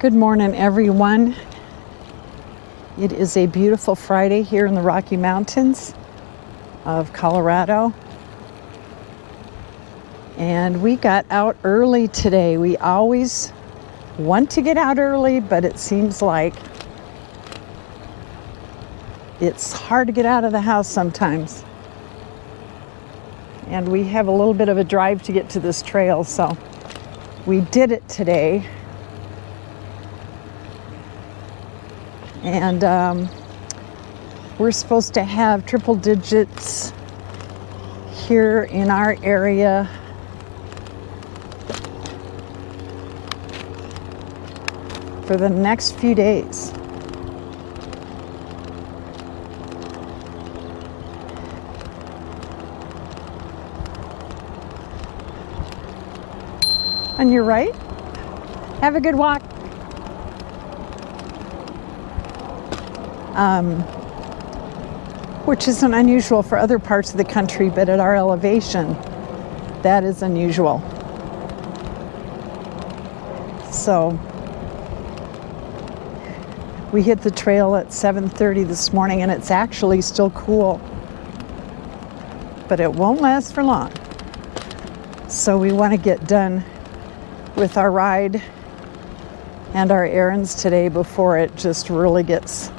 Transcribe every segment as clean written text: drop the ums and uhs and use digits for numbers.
Good morning, everyone. It is a beautiful Friday here in the Rocky Mountains of Colorado. And we got out early today. We always want to get out early, but it seems like it's hard to get out of the house sometimes. And we have a little bit of a drive to get to this trail, so we did it today. And we're supposed to have triple digits here in our area for the next few days. On your right. Have a good walk. Which isn't unusual for other parts of the country, but at our elevation, that is unusual. So we hit the trail at 7:30 this morning, and it's actually still cool, but it won't last for long. So we want to get done with our ride and our errands today before it just really gets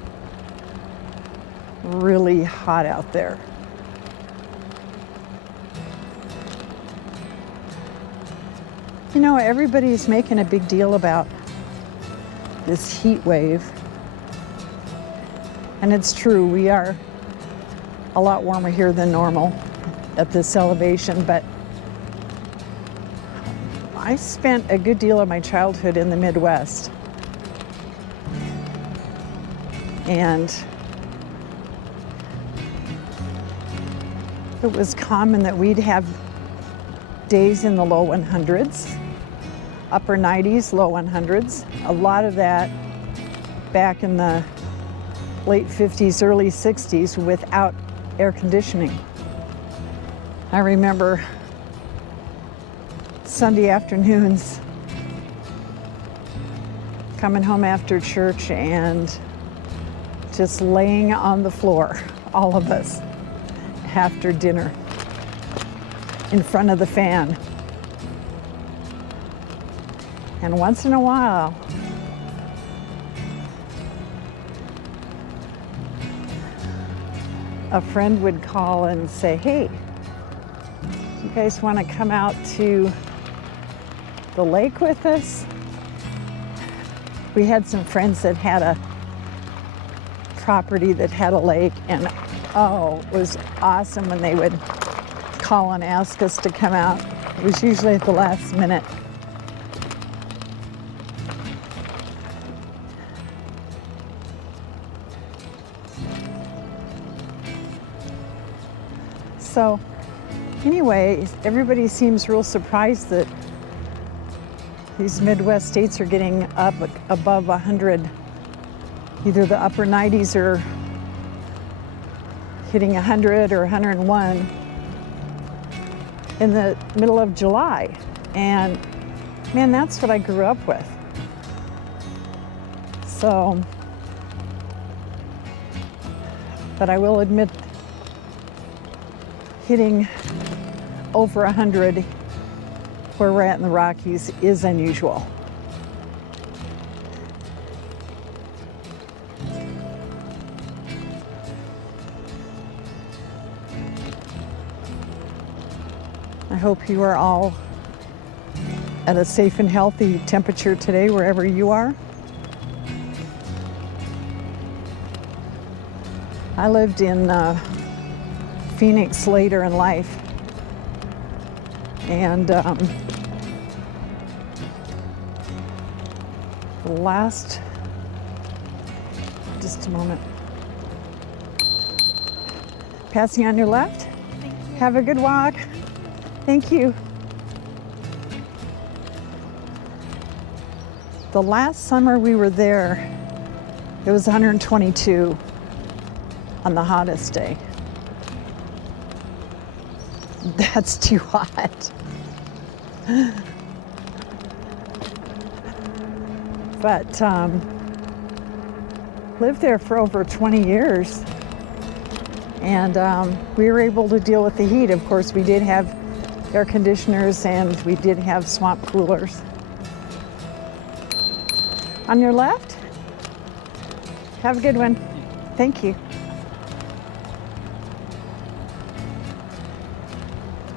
really hot out there. You know, everybody's making a big deal about this heat wave. And it's true, we are a lot warmer here than normal at this elevation, but I spent a good deal of my childhood in the Midwest. And it was common that we'd have days in the low 100s, upper 90s, low 100s. A lot of that back in the late 50s, early 60s without air conditioning. I remember Sunday afternoons coming home after church and just laying on the floor, all of us, after dinner in front of the fan. And once in a while, a friend would call and say, "Hey, do you guys want to come out to the lake with us?" We had some friends that had a property that had a lake, and oh, it was awesome when they would call and ask us to come out. It was usually at the last minute. So anyway, everybody seems real surprised that these Midwest states are getting up above 100, either the upper 90s or hitting 100 or 101 in the middle of July. And man, that's what I grew up with. So, but I will admit, hitting over 100 where we're at in the Rockies is unusual. I hope you are all at a safe and healthy temperature today, wherever you are. I lived in Phoenix later in life, and just a moment. Passing on your left. Have a good walk. Thank you. The last summer we were there, it was 122 on the hottest day. That's too hot. but lived there for over 20 years. And we were able to deal with the heat. Of course, we did have air conditioners and we did have swamp coolers. On your left? Have a good one. Thank you.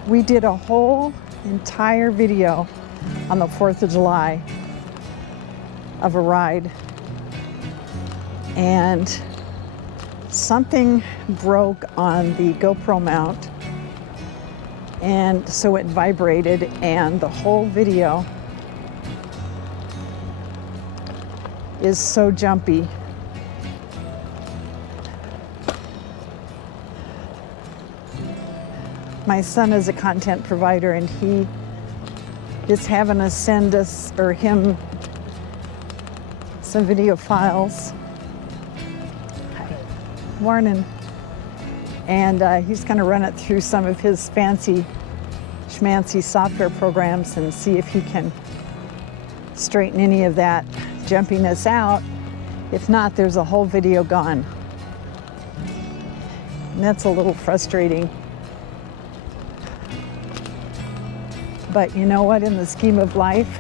We did a whole entire video on the 4th of July of a ride, and something broke on the GoPro mount, and so it vibrated, and the whole video is so jumpy. My son is a content provider, and he is having us send us, or him, some video files. Hi. Morning. And he's going to run it through some of his fancy schmancy software programs and see if he can straighten any of that jumpiness out. If not, there's a whole video gone. And that's a little frustrating. But you know what, in the scheme of life,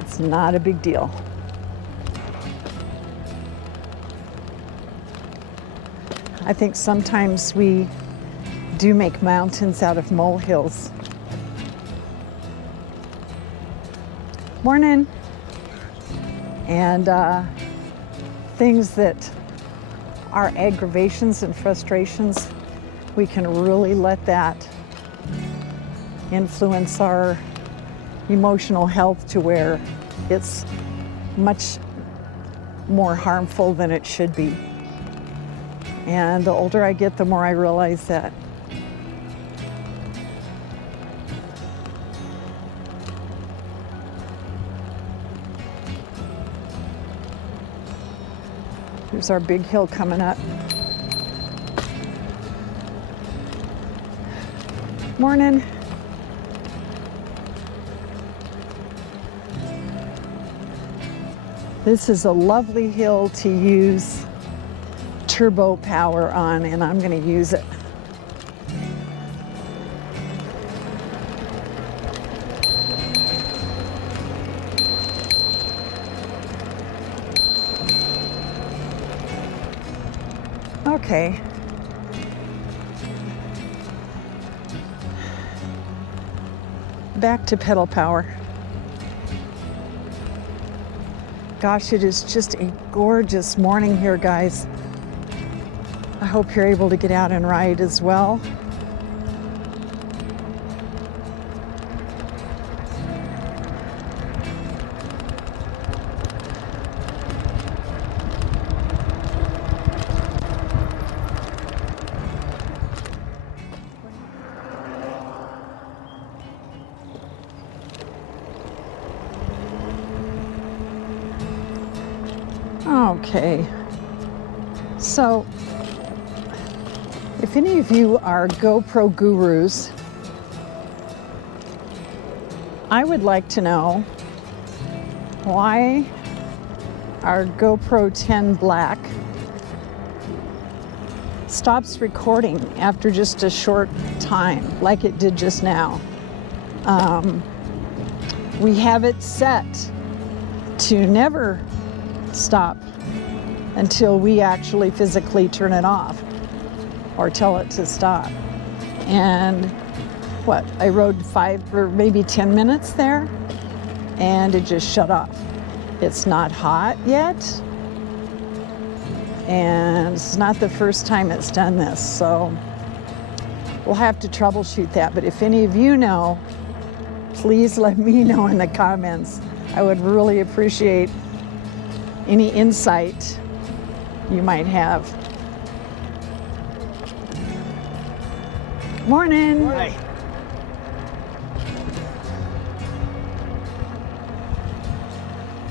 it's not a big deal. I think sometimes we do make mountains out of molehills. Morning. And things that are aggravations and frustrations, we can really let that influence our emotional health to where it's much more harmful than it should be. And the older I get, the more I realize that. Here's our big hill coming up. Morning. This is a lovely hill to use turbo power on, and I'm going to use it. Okay. Back to pedal power. Gosh, it is just a gorgeous morning here, guys. I hope you're able to get out and ride as well. Okay, so if any of you are GoPro gurus, I would like to know why our GoPro 10 Black stops recording after just a short time, like it did just now. We have it set to never stop until we actually physically turn it off or tell it to stop. And what, I rode 5 or maybe 10 minutes there and it just shut off. It's not hot yet, and it's not the first time it's done this, so we'll have to troubleshoot that. But if any of you know, please let me know in the comments. I would really appreciate any insight you might have. Morning. Hi.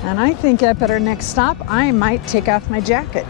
And I think at our next stop, I might take off my jacket.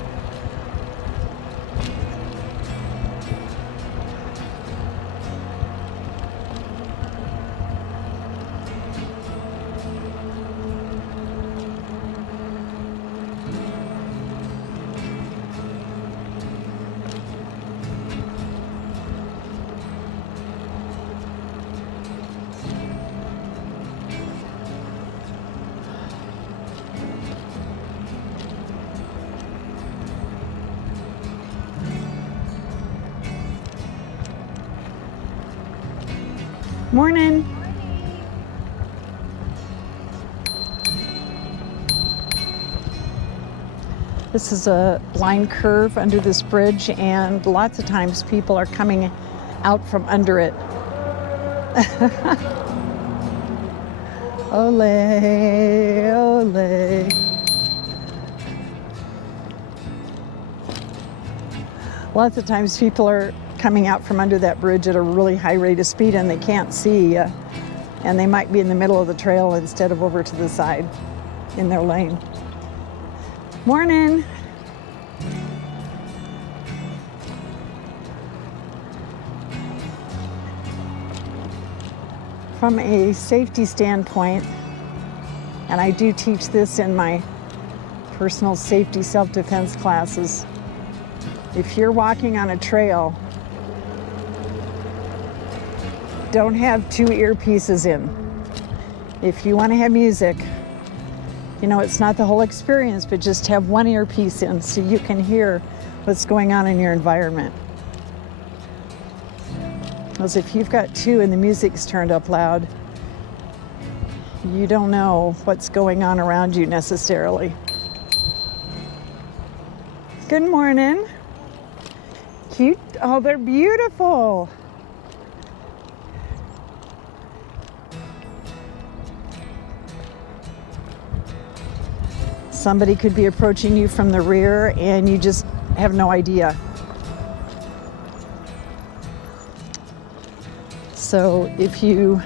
Morning. This is a line curve under this bridge, and lots of times people are coming out from under it. Ole, ole. Lots of times people are coming out from under that bridge at a really high rate of speed and they can't see, and they might be in the middle of the trail instead of over to the side in their lane. Morning. From a safety standpoint, and I do teach this in my personal safety self-defense classes, if you're walking on a trail, don't have two earpieces in. If you want to have music, you know, it's not the whole experience, but just have one earpiece in so you can hear what's going on in your environment. Because if you've got two and the music's turned up loud, you don't know what's going on around you necessarily. Good morning. Cute. Oh, they're beautiful. Somebody could be approaching you from the rear and you just have no idea. So if you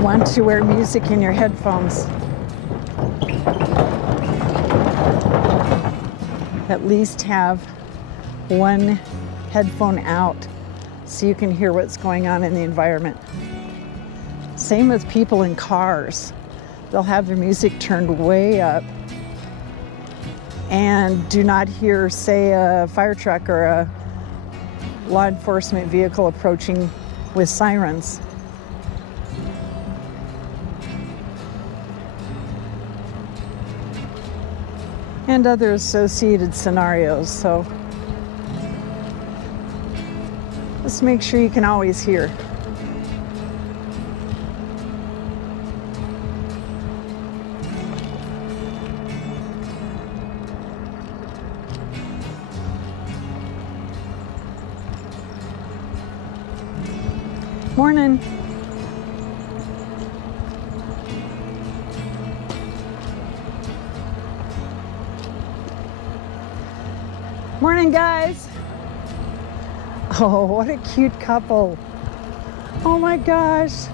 want to wear music in your headphones, at least have one headphone out so you can hear what's going on in the environment. Same with people in cars. They'll have their music turned way up and do not hear, say, a fire truck or a law enforcement vehicle approaching with sirens. And other associated scenarios. So just make sure you can always hear. Morning. Morning, guys. Oh, what a cute couple. Oh my gosh.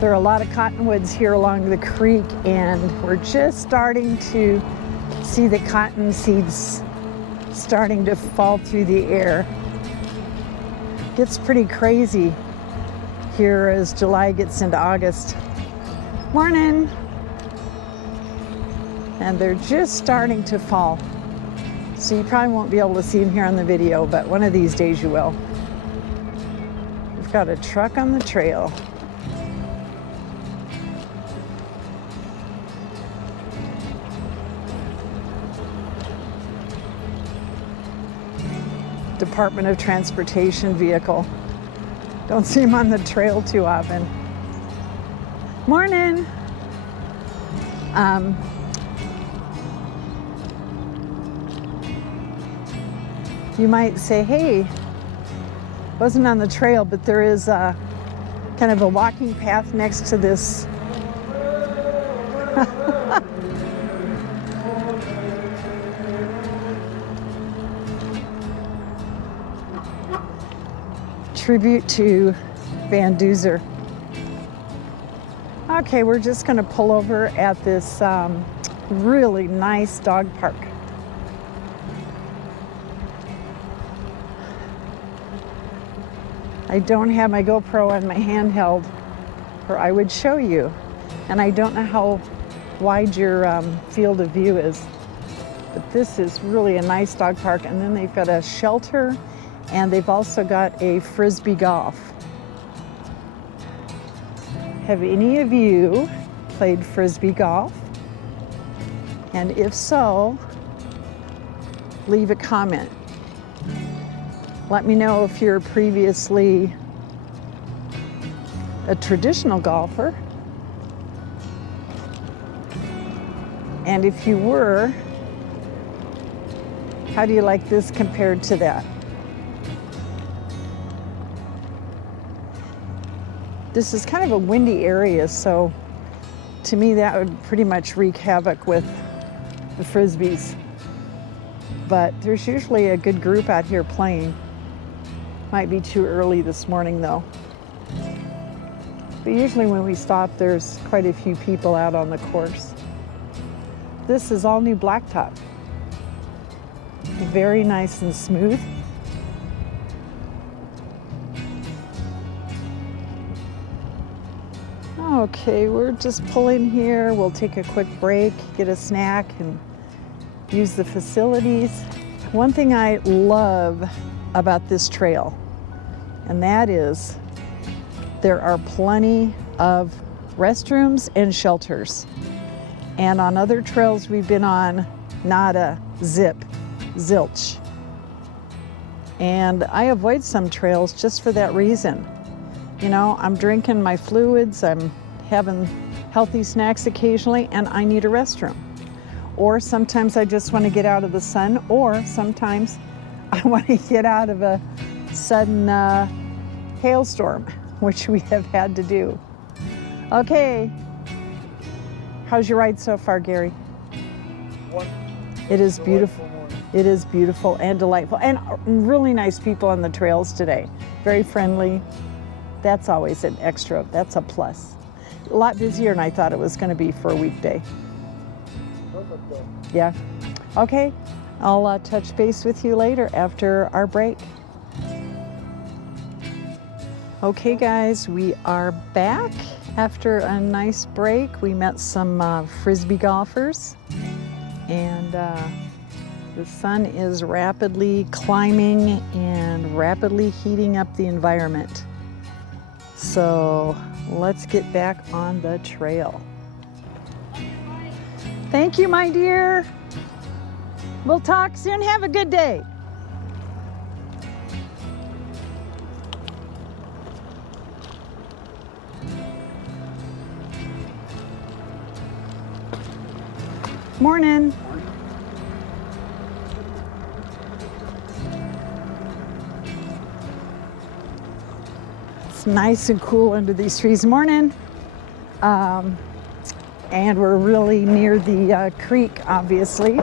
There are a lot of cottonwoods here along the creek, and we're just starting to see the cotton seeds starting to fall through the air. It gets pretty crazy here as July gets into August. Morning! And they're just starting to fall. So you probably won't be able to see them here on the video, but one of these days you will. We've got a truck on the trail. Department of Transportation vehicle. Don't see them on the trail too often. Morning. You might say, hey, wasn't on the trail, but there is a kind of a walking path next to this tribute to Van Duzer. Okay, we're just going to pull over at this really nice dog park. I don't have my GoPro on my handheld, or I would show you. And I don't know how wide your field of view is. But this is really a nice dog park. And then they've got a shelter, and they've also got a frisbee golf. Have any of you played frisbee golf? And if so, leave a comment. Let me know if you're previously a traditional golfer. And if you were, how do you like this compared to that? This is kind of a windy area, so to me that would pretty much wreak havoc with the frisbees. But there's usually a good group out here playing. Might be too early this morning though. But usually when we stop, there's quite a few people out on the course. This is all new blacktop. Very nice and smooth. Okay, we're just pulling here. We'll take a quick break, get a snack, and use the facilities. One thing I love about this trail, and that is there are plenty of restrooms and shelters. And on other trails we've been on, nada, zip, zilch. And I avoid some trails just for that reason. You know, I'm drinking my fluids, I'm having healthy snacks occasionally, and I need a restroom. Or sometimes I just want to get out of the sun, or sometimes I want to get out of a sudden hailstorm, which we have had to do. Okay, how's your ride so far, Gary? It is beautiful. It is beautiful and delightful, and really nice people on the trails today. Very friendly. That's always an extra, that's a plus. A lot busier than I thought it was going to be for a weekday. Yeah. Okay, I'll touch base with you later after our break. Okay guys, we are back after a nice break. We met some frisbee golfers, and the sun is rapidly climbing and rapidly heating up the environment. So let's get back on the trail. Thank you, my dear. We'll talk soon. Have a good day. Morning. It's nice and cool under these trees. Morning. And we're really near the creek, obviously.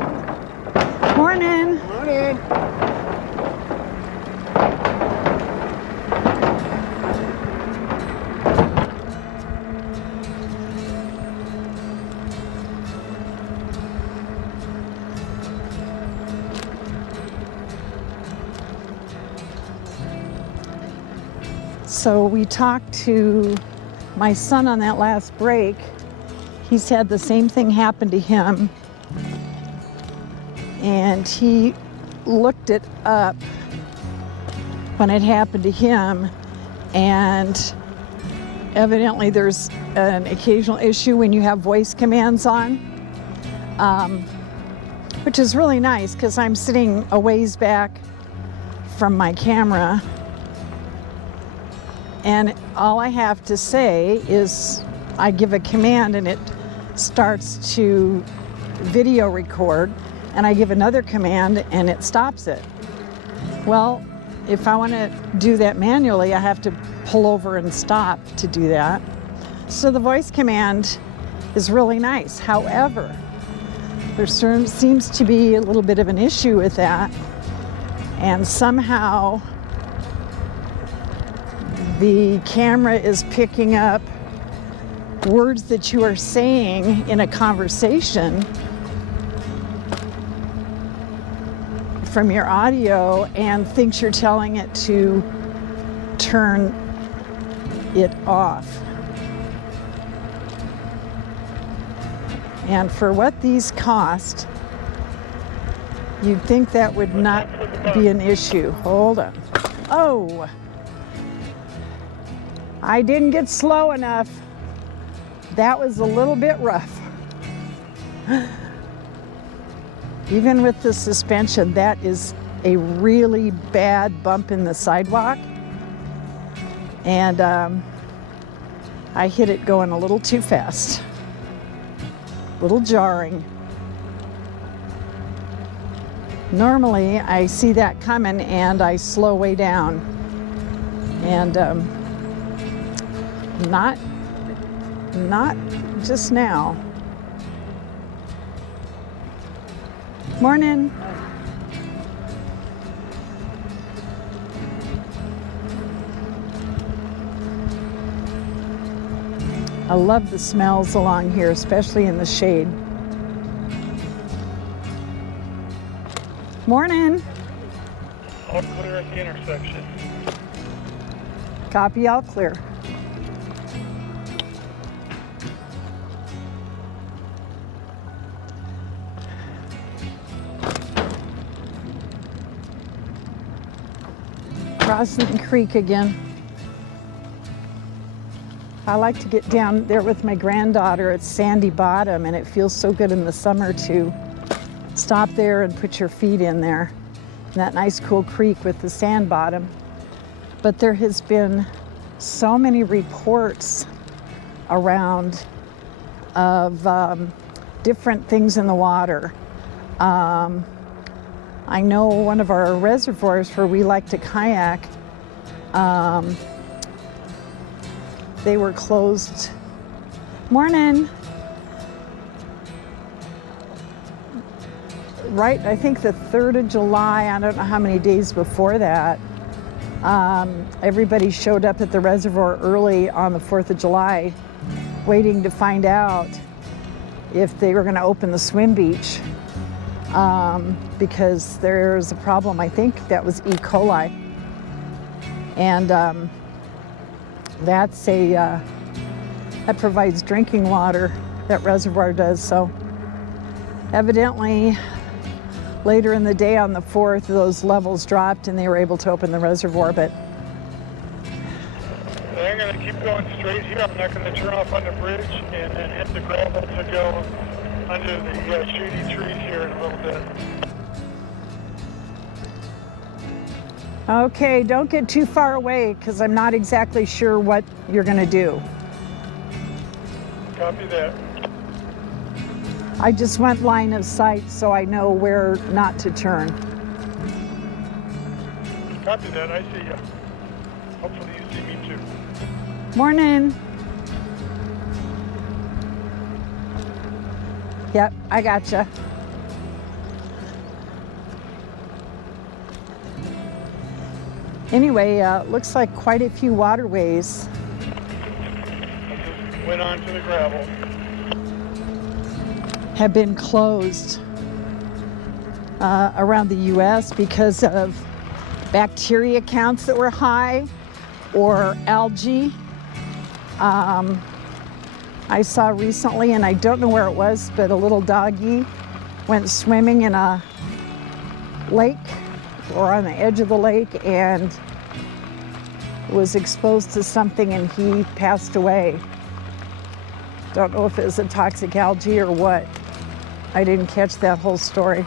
Morning. Morning. So we talked to my son on that last break. He's had the same thing happen to him, and he looked it up when it happened to him, and evidently there's an occasional issue when you have voice commands on, which is really nice because I'm sitting a ways back from my camera, and all I have to say is I give a command and it starts to video record, and I give another command and it stops it. Well, if I want to do that manually, I have to pull over and stop to do that. So the voice command is really nice. However, there seems to be a little bit of an issue with that, and somehow the camera is picking up words that you are saying in a conversation from your audio and thinks you're telling it to turn it off. And for what these cost, you'd think that would not be an issue. Hold on. Oh, I didn't get slow enough. That was a little bit rough. Even with the suspension, that is a really bad bump in the sidewalk. And I hit it going a little too fast. A little jarring. Normally, I see that coming and I slow way down. And not just now. Morning. I love the smells along here, especially in the shade. Morning. All clear at the intersection. Copy, all clear. Crossing the creek again. I like to get down there with my granddaughter at Sandy Bottom, and it feels so good in the summer to stop there and put your feet in there, in that nice cool creek with the sand bottom. But there has been so many reports around of different things in the water. I know one of our reservoirs where we like to kayak, they were closed. Morning. Right, I think the 3rd of July, I don't know how many days before that, everybody showed up at the reservoir early on the 4th of July, waiting to find out if they were going to open the swim beach, because there's a problem. I think that was E. coli. And that's that provides drinking water, that reservoir does. So evidently later in the day on the 4th, those levels dropped and they were able to open the reservoir. But they're going to keep going straight here. I'm not going to turn off on the bridge and then hit the gravel to go under the shady trees here in a little bit. okay, don't get too far away because I'm not exactly sure what you're going to do. Copy that. I just went line of sight so I know where not to turn. Copy that. I see you. Hopefully you see me too. Morning. Yep, I gotcha. Anyway, looks like quite a few waterways I just went onto the gravel. have been closed around the U.S. because of bacteria counts that were high or algae. I saw recently, and I don't know where it was, but a little doggy went swimming in a lake or on the edge of the lake and was exposed to something and he passed away. Don't know if it was a toxic algae or what. I didn't catch that whole story.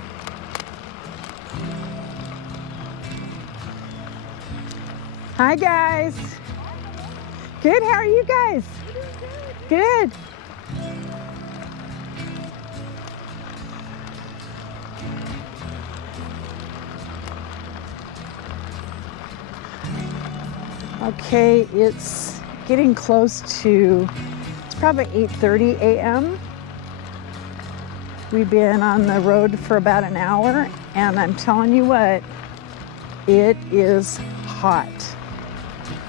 Hi guys. Good, how are you guys? Good. Okay, it's getting close to, it's probably 8:30 a.m. We've been on the road for about an hour, and I'm telling you what, it is hot.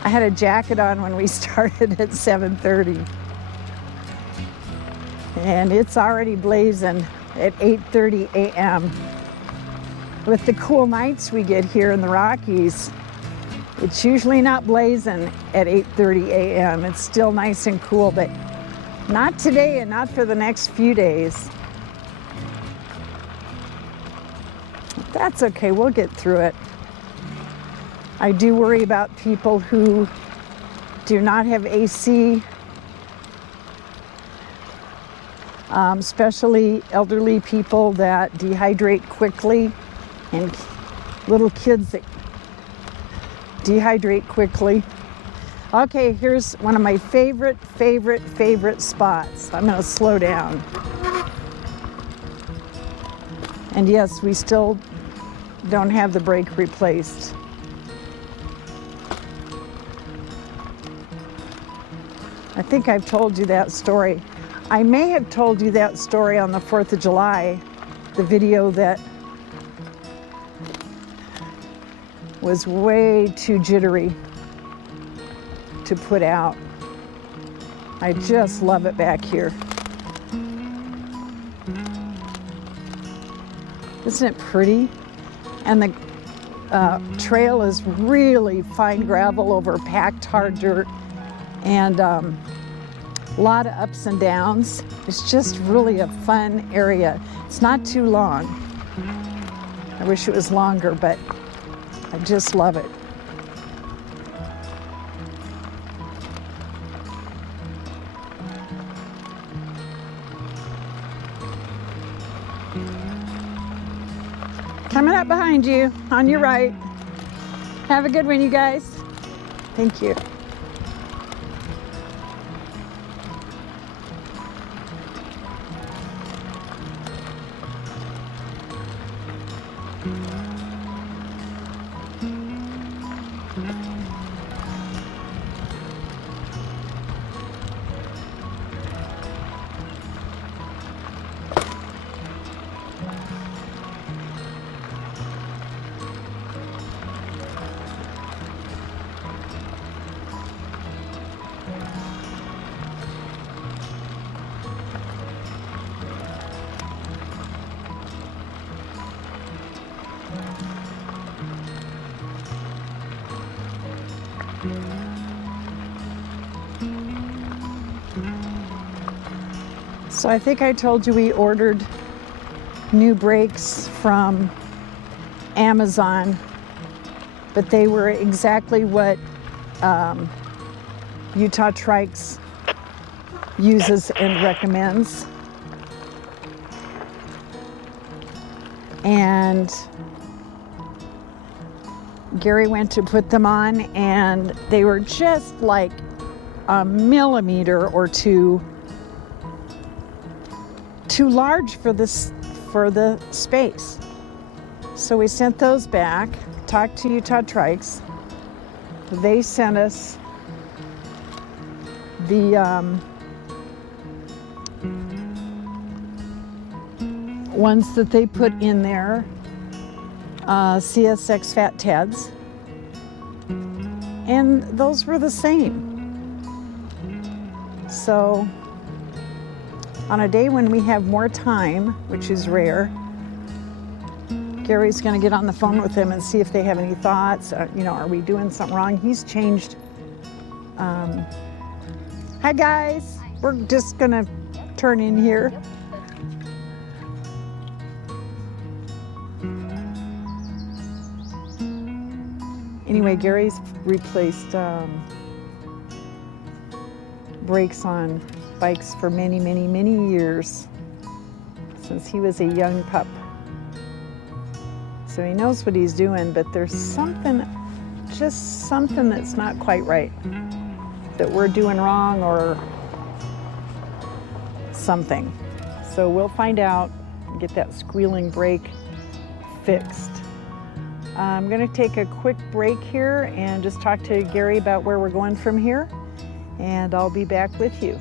I had a jacket on when we started at 7:30. And it's already blazing at 8:30 a.m. With the cool nights we get here in the Rockies, it's usually not blazing at 8:30 a.m. It's still nice and cool, but Not today and not for the next few days. That's okay, we'll get through it. I do worry about people who do not have AC, especially elderly people that dehydrate quickly and little kids that dehydrate quickly. Okay, here's one of my favorite spots. I'm gonna slow down. And yes, we still don't have the brake replaced. I think I've told you that story. I may have told you that story on the 4th of July, the video that was way too jittery to put out. I just love it back here. Isn't it pretty? And the trail is really fine gravel over packed hard dirt, and a lot of ups and downs. It's just really a fun area. It's not too long. I wish it was longer, but I just love it. Coming up behind you, on your right. Have a good one, you guys. Thank you. So I think I told you we ordered new brakes from Amazon, but they were exactly what Utah Trikes uses and recommends. And Gary went to put them on, and they were just like a millimeter or two too large for the space. So we sent those back, talked to Utah Trikes. They sent us the ones that they put in there, CSX Fat Teds, and those were the same. So on a day when we have more time, which is rare, Gary's going to get on the phone with them and see if they have any thoughts. You know, are we doing something wrong? He's changed. Hi guys, we're just going to turn in here. Anyway, Gary's replaced brakes on bikes for many, many, many years, since he was a young pup. So he knows what he's doing, but there's something, just something that's not quite right, that we're doing wrong or something. So we'll find out and get that squealing brake fixed. I'm going to take a quick break here and just talk to Gary about where we're going from here, and I'll be back with you.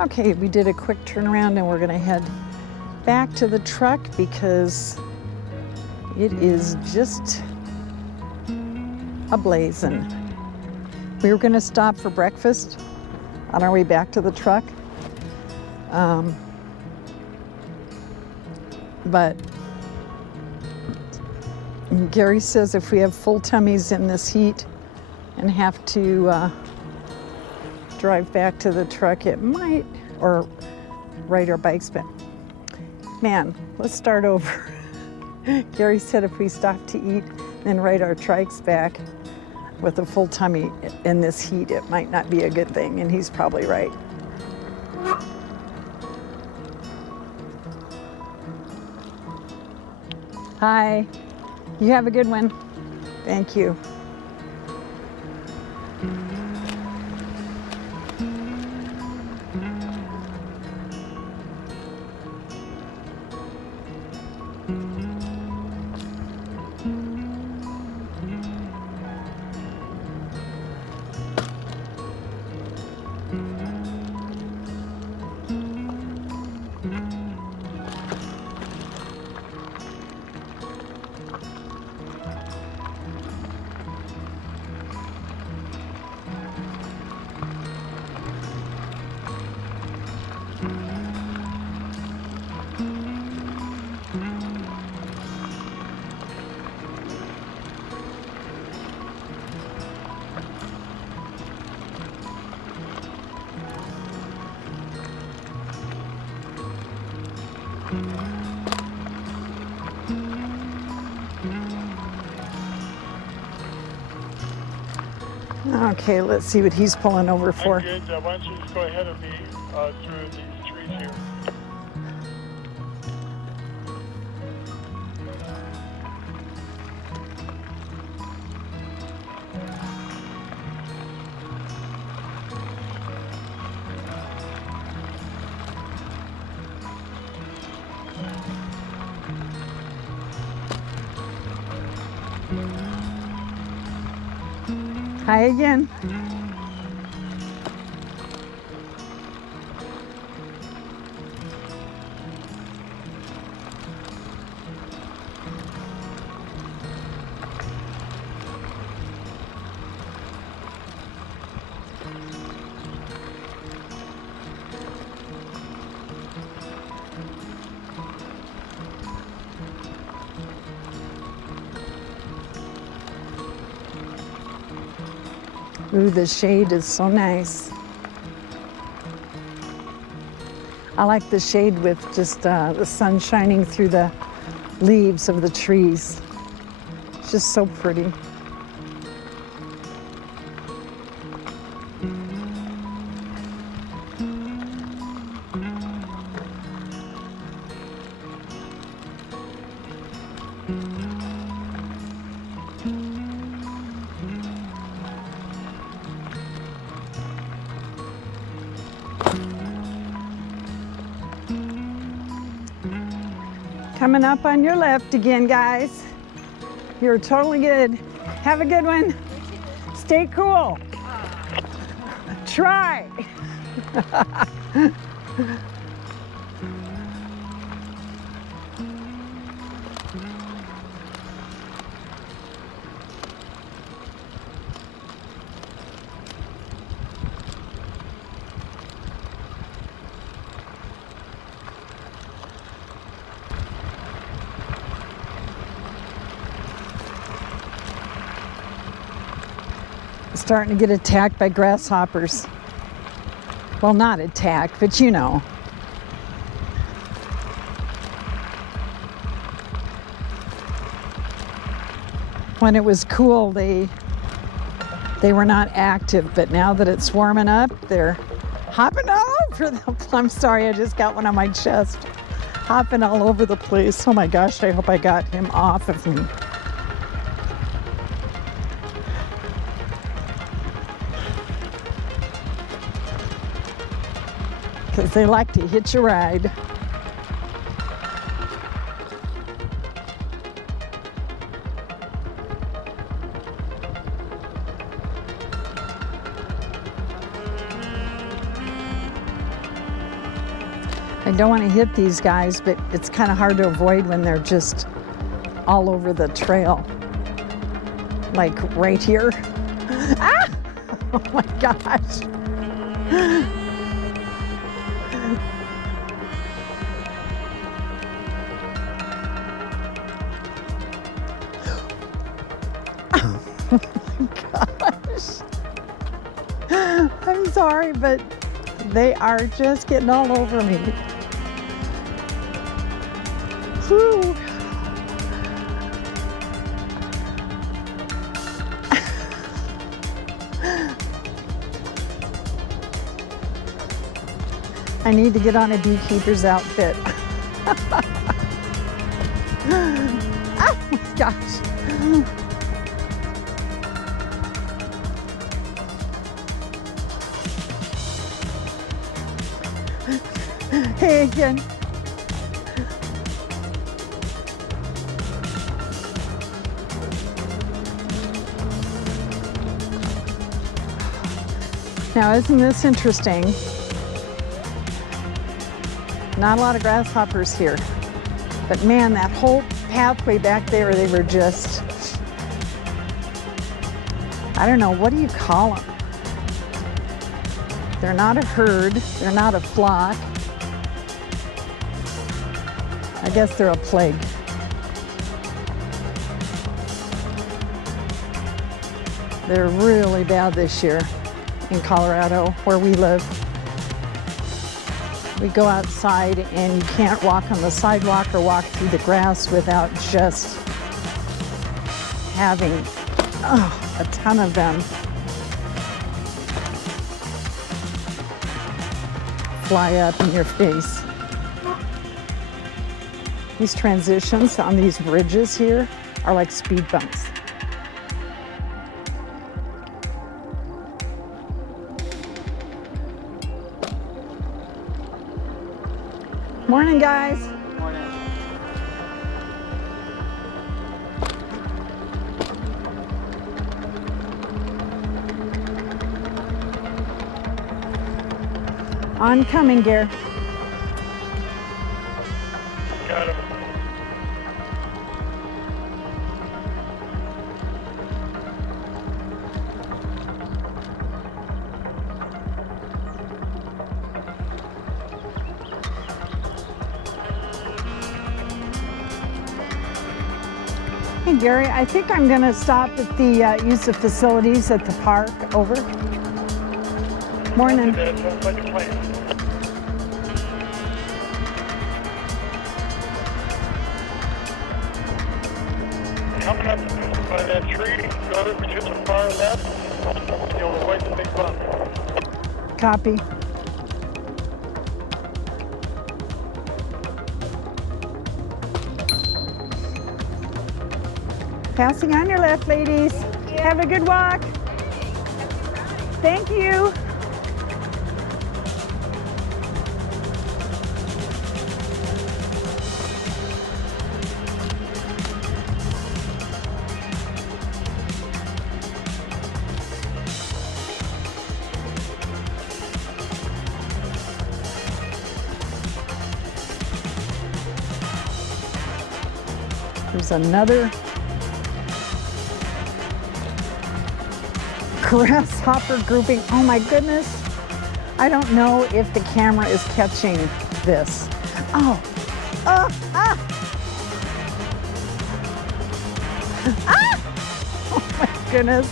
Okay, we did a quick turnaround and we're going to head back to the truck because it is just ablazing. We were going to stop for breakfast on our way back to the truck, but And Gary says if we have full tummies in this heat and have to drive back to the truck, it might, or ride our bikes back. Man, let's start over. Gary said if we stop to eat, then ride our trikes back with a full tummy in this heat, it might not be a good thing, and he's probably right. Hi. You have a good one. Thank you. Okay, let's see what he's pulling over for. I'm good. Why don't you just go ahead of me through these trees here? Hi again. Ooh, the shade is so nice. I like the shade with just the sun shining through the leaves of the trees. It's just so pretty. Coming up on your left again, guys. You're totally good. Have a good one. Stay cool. Try. Starting to get attacked by grasshoppers. Well, not attacked, but you know. When it was cool, they were not active, but now that it's warming up, they're hopping all over the place. I'm sorry, I just got one on my chest. Hopping all over the place. Oh my gosh, I hope I got him off of me. Because they like to hitch a ride. I don't want to hit these guys, but it's kind of hard to avoid when they're just all over the trail. Like right here. Ah! Oh my gosh. Gosh. I'm sorry, but they are just getting all over me. Whew. I need to get on a beekeeper's outfit. Oh my gosh. Hey again. Now, isn't this interesting? Not a lot of grasshoppers here, but man, that whole pathway back there, they were just, I don't know, what do you call them? They're not a herd, they're not a flock. I guess they're a plague. They're really bad this year in Colorado, where we live. We go outside and you can't walk on the sidewalk or walk through the grass without just having a ton of them fly up in your face. These transitions on these bridges here are like speed bumps. Morning, guys. Morning. Oncoming, Gare. Got him. Hey, Gary, I think I'm going to stop at the use of facilities at the park. Over. Morning. That sounds like a plan. Coming up by that tree, go over to the far left, you'll avoid the big bump. Copy. Passing on your left, ladies. Have a good walk. Thank you. There's another grasshopper grouping. Oh my goodness. I don't know if the camera is catching this. Oh, ah! Oh my goodness.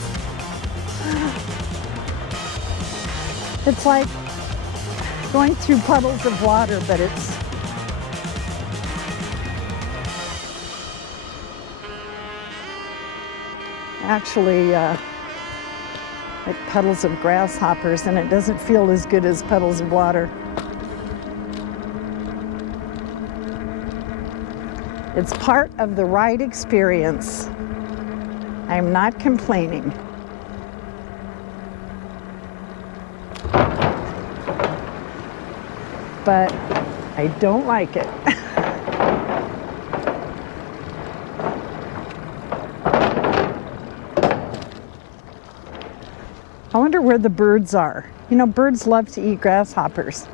It's like going through puddles of water, but it's actually like puddles of grasshoppers, and it doesn't feel as good as puddles of water. It's part of the ride experience. I'm not complaining. But I don't like it. I wonder where the birds are. You know, birds love to eat grasshoppers.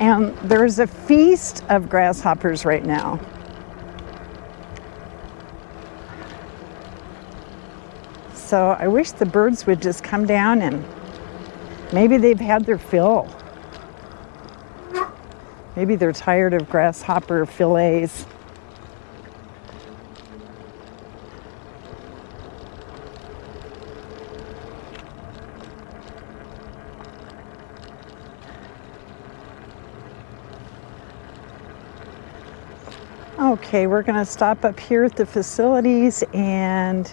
And there's a feast of grasshoppers right now. So I wish the birds would just come down, and maybe they've had their fill. Maybe they're tired of grasshopper fillets. Okay, we're gonna stop up here at the facilities and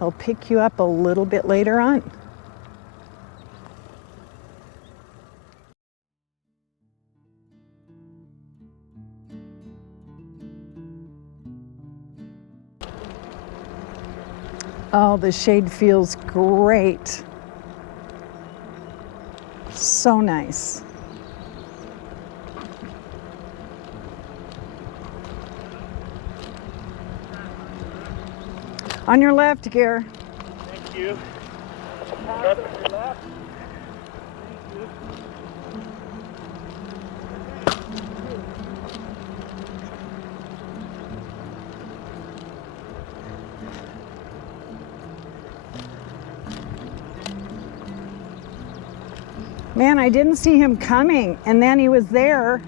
I'll pick you up a little bit later on. Oh, the shade feels great. So nice. On your left, Gare. Thank you. Got your left. Man, I didn't see him coming, and then he was there,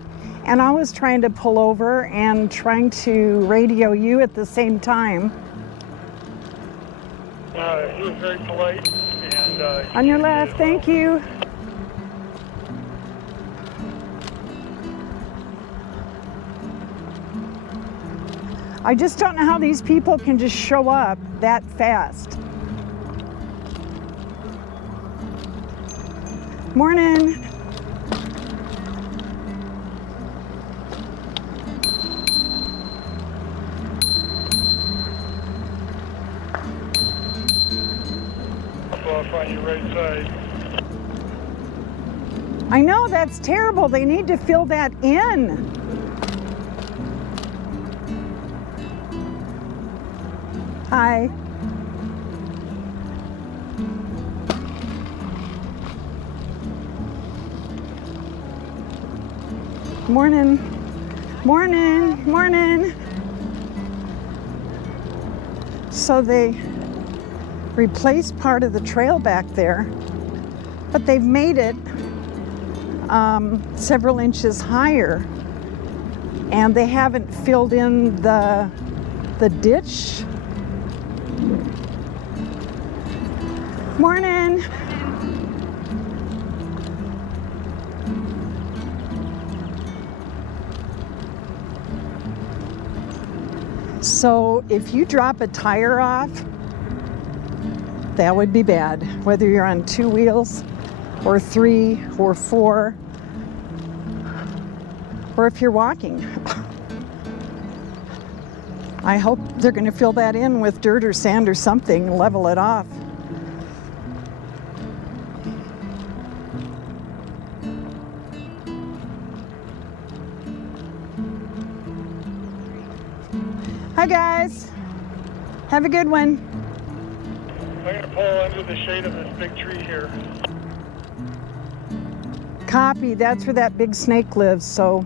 and I was trying to pull over and trying to radio you at the same time. He was very polite. And on your left, thank you. I just don't know how these people can just show up that fast. Morning. Off on your right side. I know, that's terrible. They need to fill that in. Hi. Morning. Morning. Morning. So they replaced part of the trail back there, but they've made it several inches higher, and they haven't filled in the ditch. Morning. So if you drop a tire off, that would be bad, whether you're on 2 wheels or 3 or 4, or if you're walking. I hope they're going to fill that in with dirt or sand or something, level it off. Hi guys, have a good one. I'm going to pull under the shade of this big tree here. Copy, that's where that big snake lives, so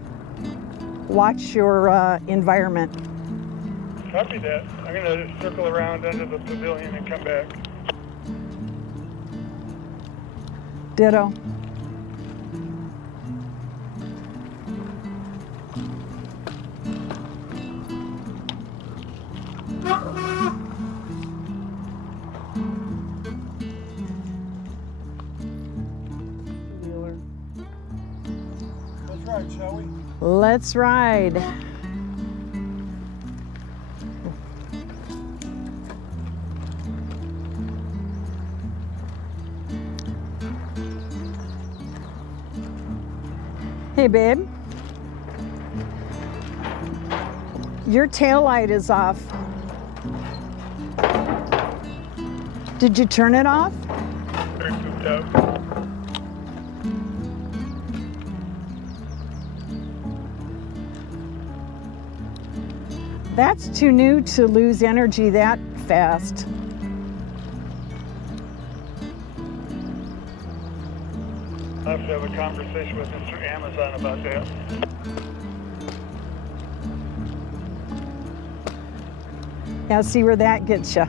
watch your environment. Copy that. I'm going to circle around under the pavilion and come back. Ditto. Let's ride, shall we? Let's ride. Hey, babe. Your taillight is off. Did you turn it off? Very pooped out. That's too new to lose energy that fast. I'll have to have a conversation with Mr. Amazon about that. Yeah, see where that gets you.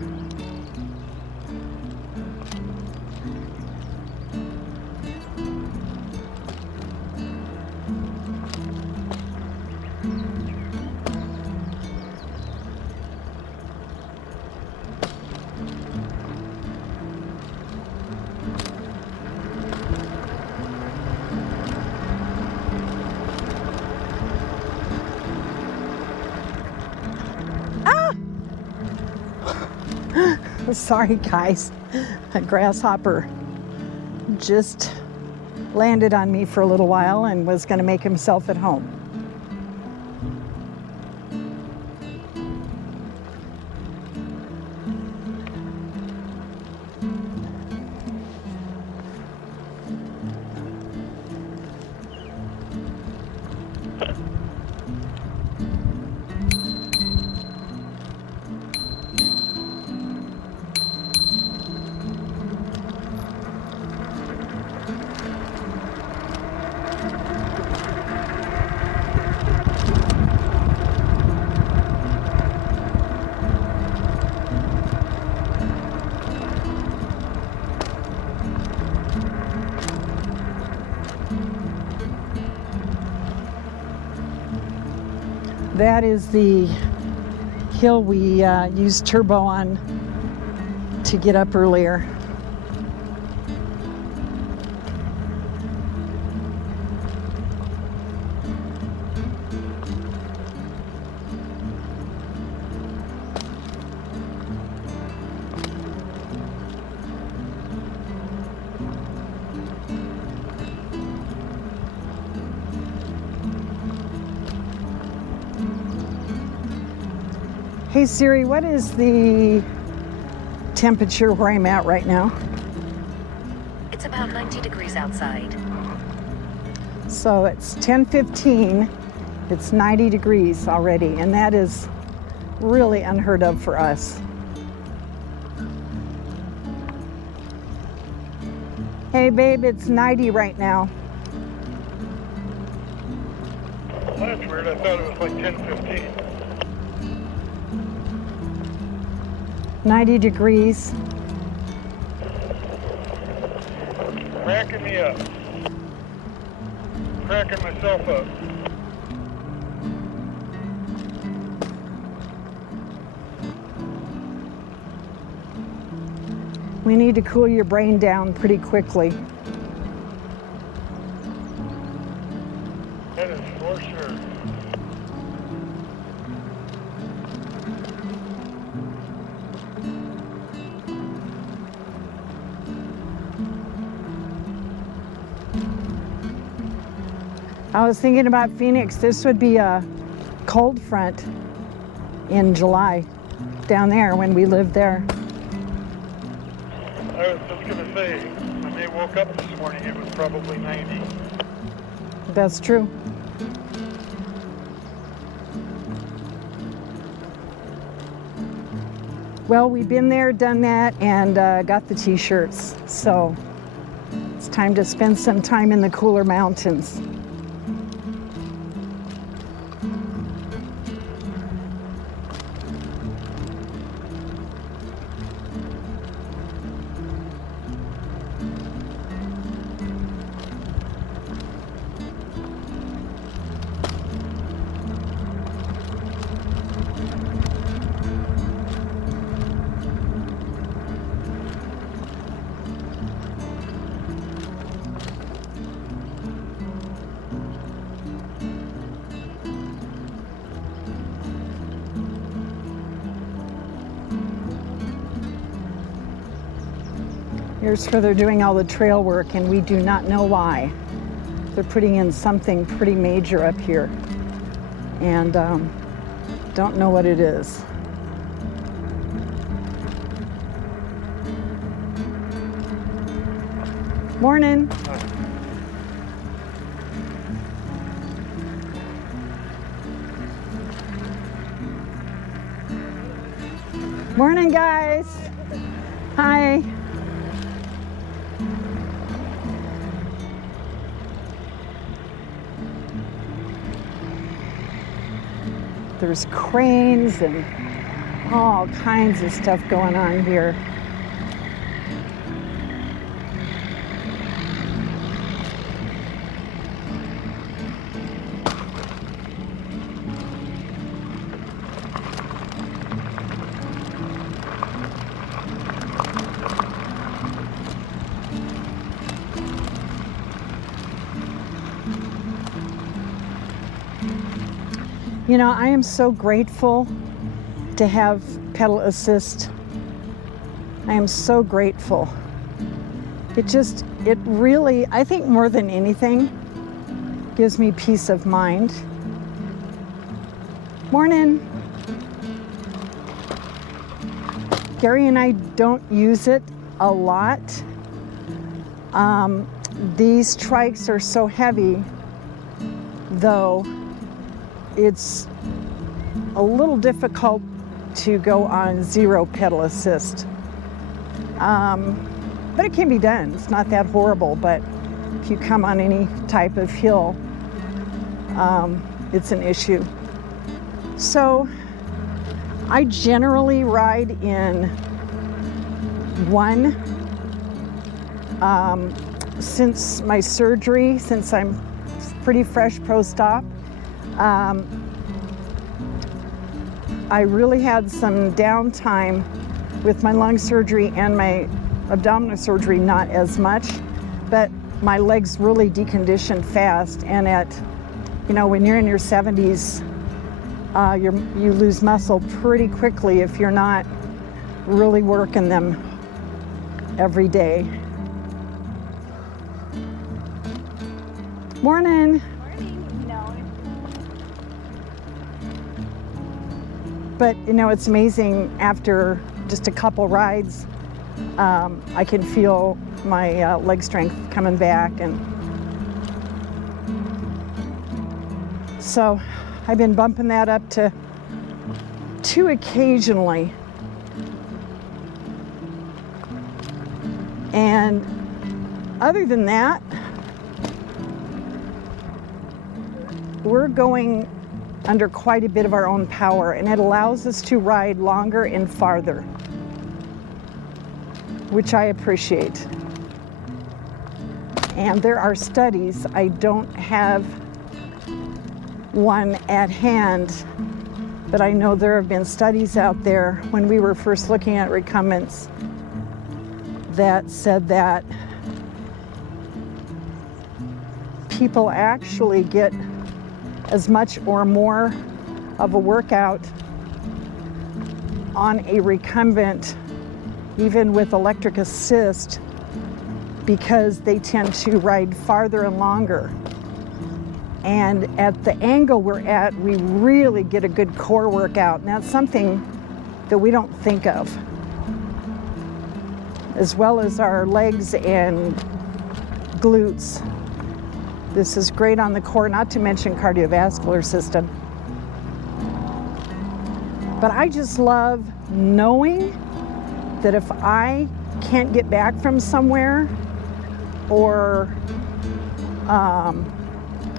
Sorry guys, a grasshopper just landed on me for a little while and was going to make himself at home. That is the hill we used turbo on to get up earlier. Hey Siri, what is the temperature where I'm at right now? It's about 90 degrees outside. So it's 10:15, it's 90 degrees already, and that is really unheard of for us. Hey babe, it's 90 right now. Well, that's weird. I thought it was like 10:15. 90 degrees. Cracking me up. Cracking myself up. We need to cool your brain down pretty quickly. That is for sure. I was thinking about Phoenix. This would be a cold front in July down there when we lived there. I was just going to say, when they woke up this morning, it was probably 90. That's true. Well, we've been there, done that, and got the t-shirts. So it's time to spend some time in the cooler mountains. Here's where they're doing all the trail work, and we do not know why. They're putting in something pretty major up here, and don't know what it is. Morning. Morning, guys. Hi. There's cranes and all kinds of stuff going on here. You know, I am so grateful to have pedal assist I am so grateful. It really, I think more than anything, gives me peace of mind. Morning. Gary and I don't use it a lot. These trikes are so heavy, though it's a little difficult to go on zero pedal assist. But it can be done. It's not that horrible, but if you come on any type of hill, it's an issue. So I generally ride in one. Since my surgery, since I'm pretty fresh post-op, I really had some downtime with my lung surgery and my abdominal surgery, not as much, but my legs really deconditioned fast. And when you're in your 70s, you lose muscle pretty quickly if you're not really working them every day. Morning. But it's amazing, after just a couple rides, I can feel my leg strength coming back. And so I've been bumping that up to 2 occasionally. And other than that, we're going under quite a bit of our own power, and it allows us to ride longer and farther, which I appreciate. And there are studies, I don't have one at hand, but I know there have been studies out there when we were first looking at recumbents that said that people actually get as much or more of a workout on a recumbent, even with electric assist, because they tend to ride farther and longer. And at the angle we're at, we really get a good core workout, and that's something that we don't think of, as well as our legs and glutes. This is great on the core, not to mention cardiovascular system. But I just love knowing that if I can't get back from somewhere, or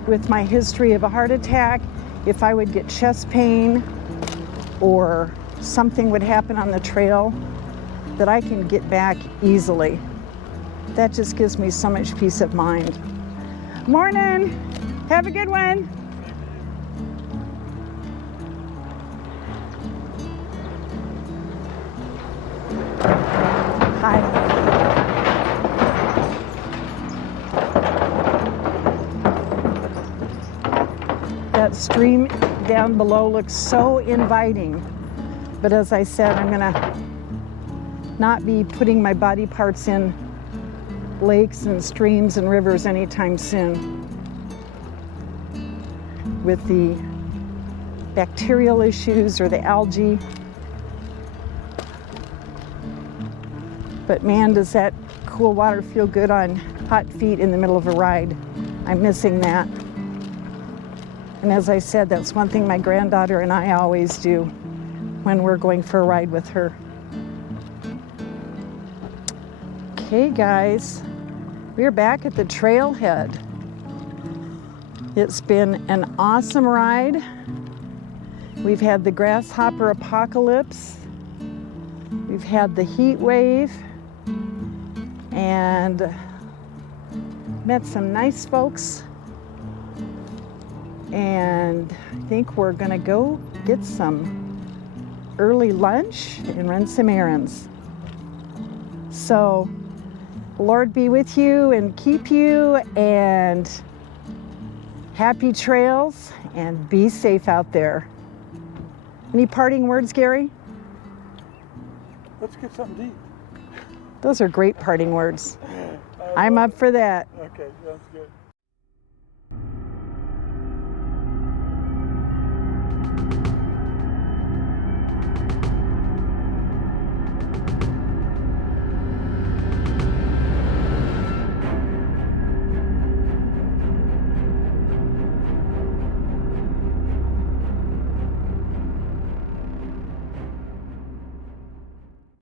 with my history of a heart attack, if I would get chest pain or something would happen on the trail, that I can get back easily. That just gives me so much peace of mind. Morning. Have a good one. Hi. That stream down below looks so inviting. But as I said, I'm gonna not be putting my body parts in lakes and streams and rivers anytime soon. With the bacterial issues or the algae. But man, does that cool water feel good on hot feet in the middle of a ride. I'm missing that. And as I said, that's one thing my granddaughter and I always do when we're going for a ride with her. Okay, guys, we're back at the trailhead. It's been an awesome ride. We've had the grasshopper apocalypse. We've had the heat wave and met some nice folks. And I think we're gonna go get some early lunch and run some errands. So, Lord be with you and keep you, and happy trails, and be safe out there. Any parting words, Gary? Let's get something to eat. Those are great parting words. I'm up for that. Okay, sounds good.